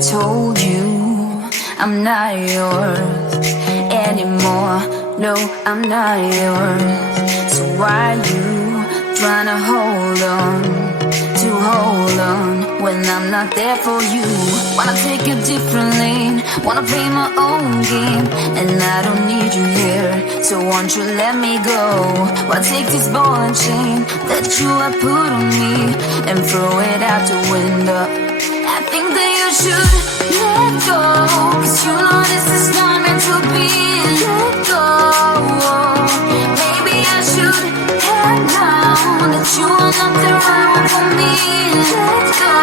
told you I'm not yours anymore. No, I'm not yours. So why you trying to hold on when I'm not there for you? Wanna take a different lane, wanna play my own game, and I don't need you here, so won't you let me go? Wanna take this ball and chain that you have put on me and throw it out the window. I think that you should let go, 'cause you know this is not meant to be. Let go. Maybe I should have known that you are not the right one for me. Let go.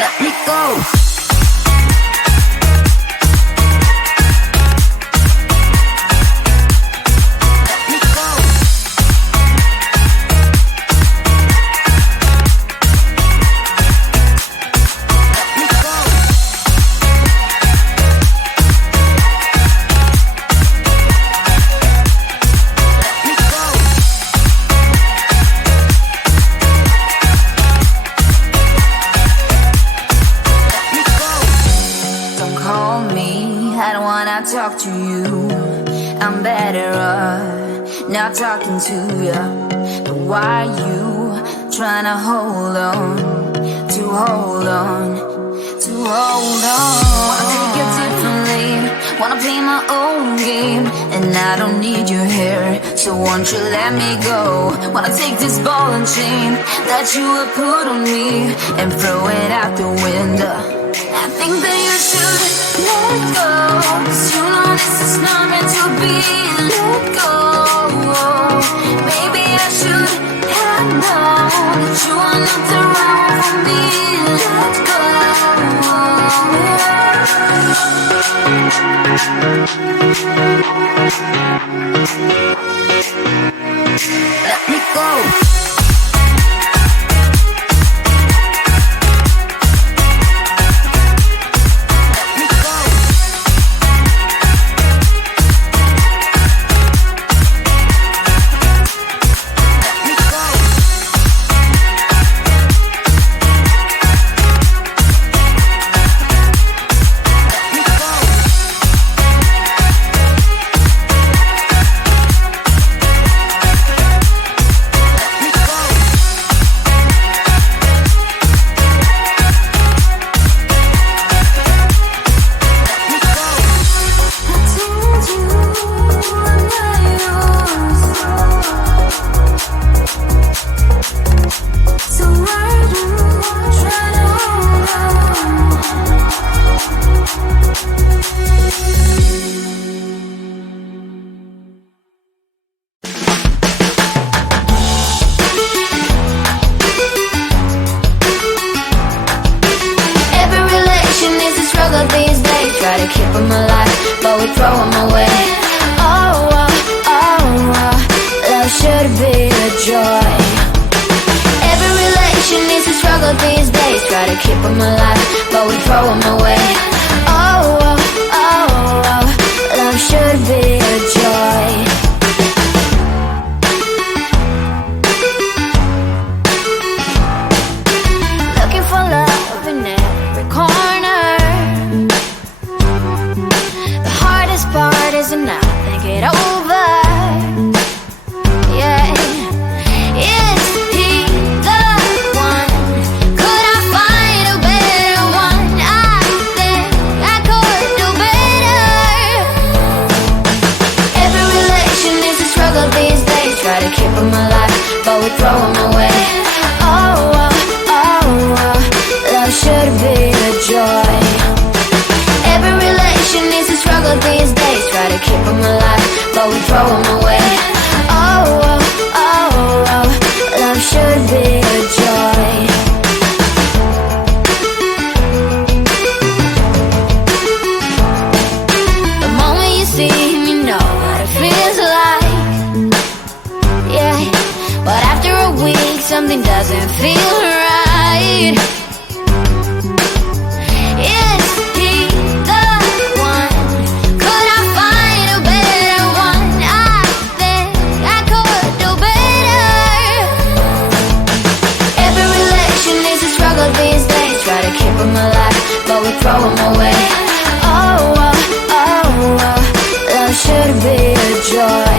Let me go. Talk to you, I'm better off not talking to you. But why you trying to hold on? Wanna take a different lane, wanna play my own game, and I don't need you here, so won't you let me go? Wanna take this ball and chain that you have put on me and throw it out the window. I think that you should let go, 'cause you know this is not meant to be. Let go. Maybe I should have known that you are not the right one for me. Let go. Let me go. Something doesn't feel right. throw them away. Oh, oh, oh, oh, love should be a joy.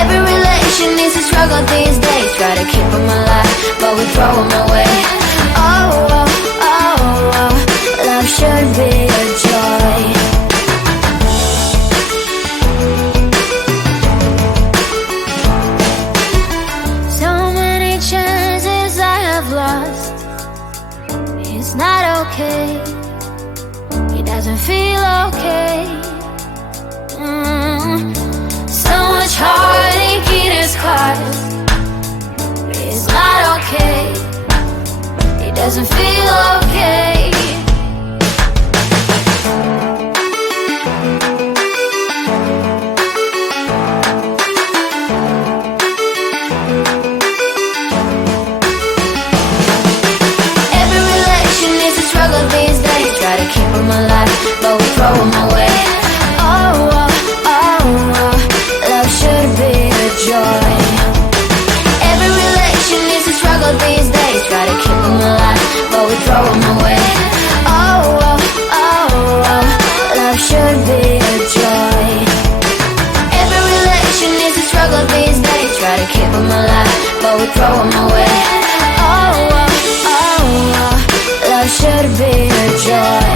Every relation is a struggle these days. Try to keep them alive, but we throw them away. Oh, oh, oh, oh, love should be a joy. So many chances I have lost. It's not okay. It doesn't feel okay. So much heartache in his scars. It's not okay. It doesn't feel okay. Every relation is a struggle these days. Try to keep them alive, but we throw them away. Oh, oh, oh, oh, love should be a joy. Every relation is a struggle these days. Try to keep them alive, but we throw them away. Oh, oh, oh, oh, love should be a joy. Every relation is a struggle these days. Try to keep them alive, but we throw them away. Oh, oh, oh, oh, love should be a joy.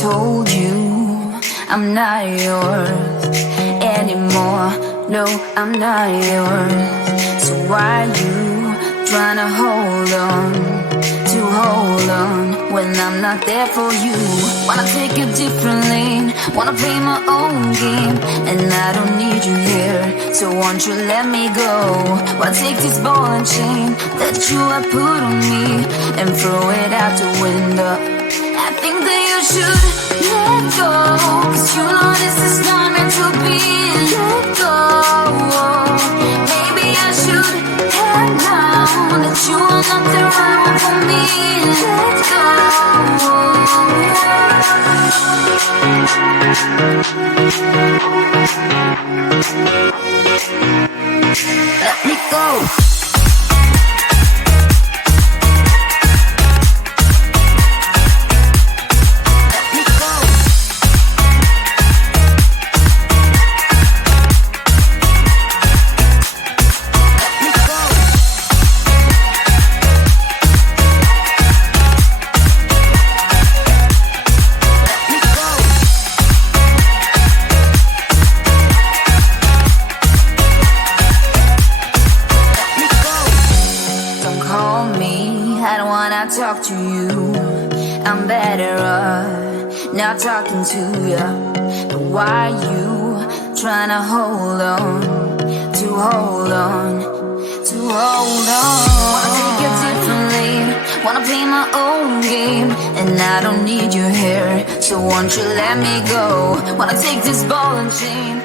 told you I'm not yours anymore. No, I'm not yours. So why you trying to hold on when I'm not there for you? Wanna take a different lane, wanna play my own game, and I don't need you here, so won't you let me go? Why take this ball and chain that you have put on me and throw it out the window? I think that you should let go, 'cause you know this is not meant to be. Let go. Maybe I should have known that you are not the right one for me. Let go. Let me go. Talk to you, I'm better off not talking to you. But why you trying to hold on? Wanna take a different lane, wanna play my own game, and I don't need you here, so won't you let me go? Wanna take this ball and chain